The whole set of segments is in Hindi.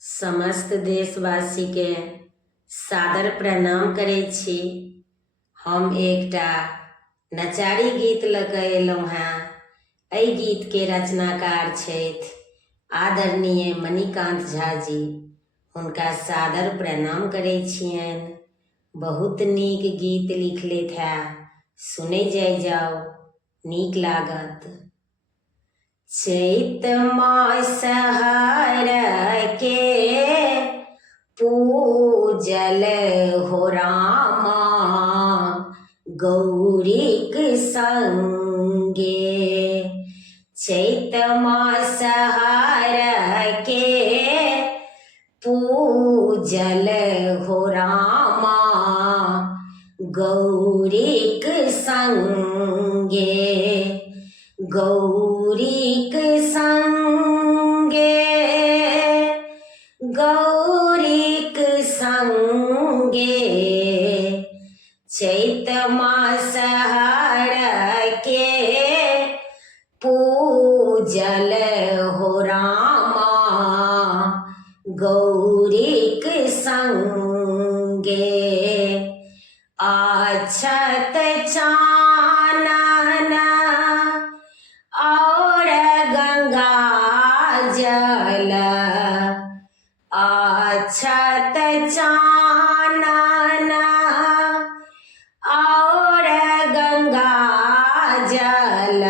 समस्त देशवासी के सादर प्रणाम करै छी। हम एकटा नचारी गीत लऽ कऽ अयलहुँ हेँ। एहि गीतके रचनाकार छथि आदरणीय मणिकान्त झा जी। हुनका सादर प्रणाम करै छियनि। बहुत नीक गीत लिखलथि हे, सुनै जाउ, नीक लागत। चैत मास के पूजल हो रामा, गौरीक संगे। चैत मास के पूजल हो रामा, गौरीक संगे। गौरीक संगे, गौरीक संगे। चैत मास के पूजल हो रामा, गौरीक संगे। अक्षत चानन और गंगा जल, अक्षत चानन और गंगा जल।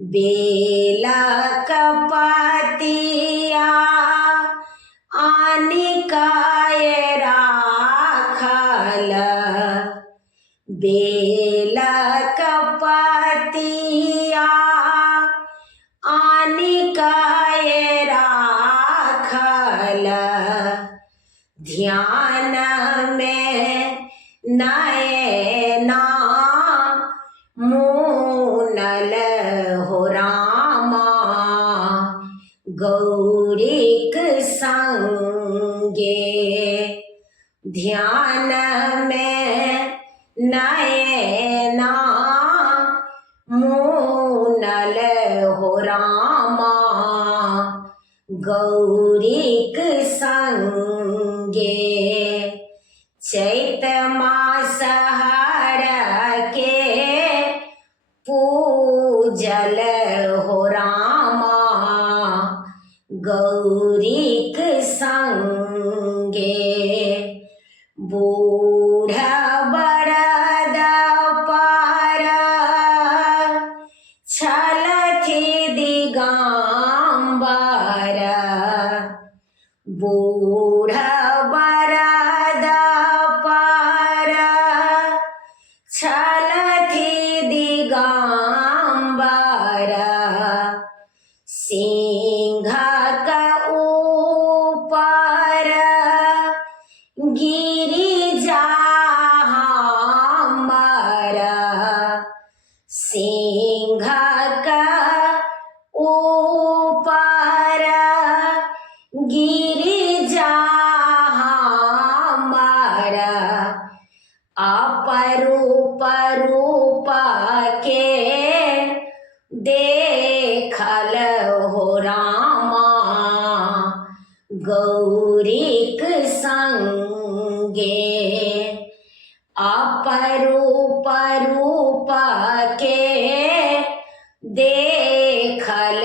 बेलक पतिया आनिकाय राखल, बेलक पतिया आनिकाय राखल। ध्यान में नयना मुनल हो रामा, गौरीक संगे। ध्यान में नयना मुनल हो रामा, गौरीक संगे। चैत मास के पूजल हो रामा, गौरीक संगे। बूढ़ बरद पर छलथि दिगंबर, बूढ़ बरद पर छलथि दिगंबर। सिंहक ऊपर गिरिजा हमर, सिंहक ऊपर गिरिजा हमर। अपरूप रूप के देखल हो रामा, गौरीक संगे। अपरूप रूप के देखल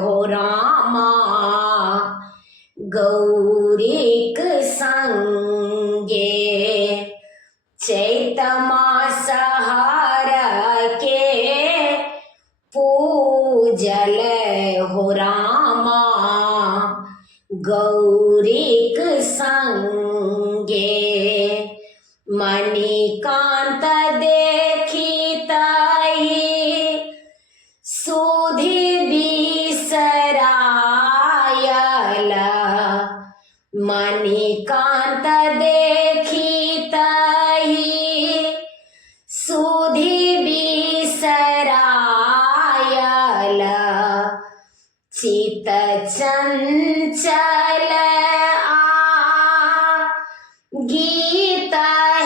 हो रामा, गौरीक संगे। चैत मास के पूजल हो रामा, गौरीक संगे। मणिकान्त देखी तहि सुधि बिसरायल, मणिकान्त देखी तहि सुधि बिसरायल। चित चंचल गीत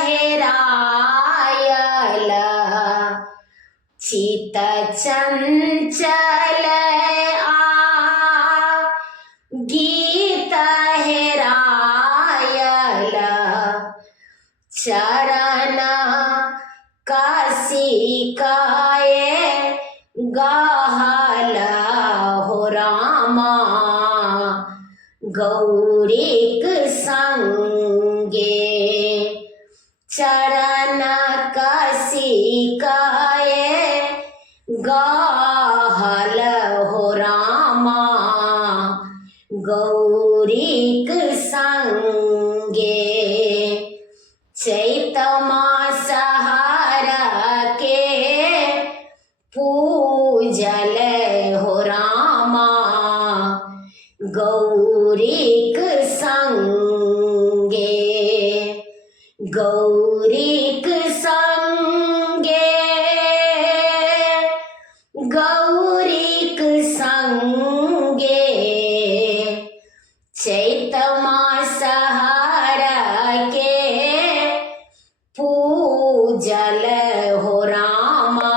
हेरायल, चित चंचल गीत सीता हेरायल चरण काशी काए गहल हो रामा गौरीक संगे चरण काशी काए गहल हो रामा गौरीक संगे चैत मास हर के पूजल हो रामा गौरीक संगे गौरीक संगे गौरीक संगे चैत मास हर के पूजल हो रामा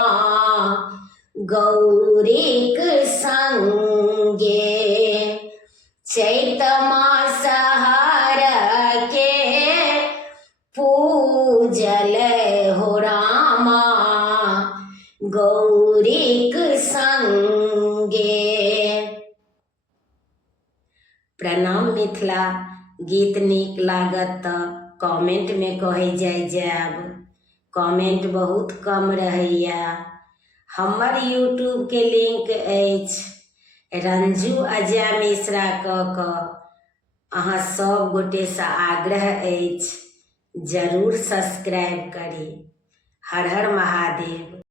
गौरीक संगे चैत मास हर के पूजल हो रामा गौरीक संगे। प्रणाम मिथिला। गीत नीक लागत तऽ कमेंट में कहे जायब। कमेंट बहुत कम रहैया। हमर यूट्यूब के लिंक अछि रंजू अजय मिश्रा कऽ अहाँ सब गोटे से आग्रह अछि जरूर सब्सक्राइब करी। हर हर महादेव।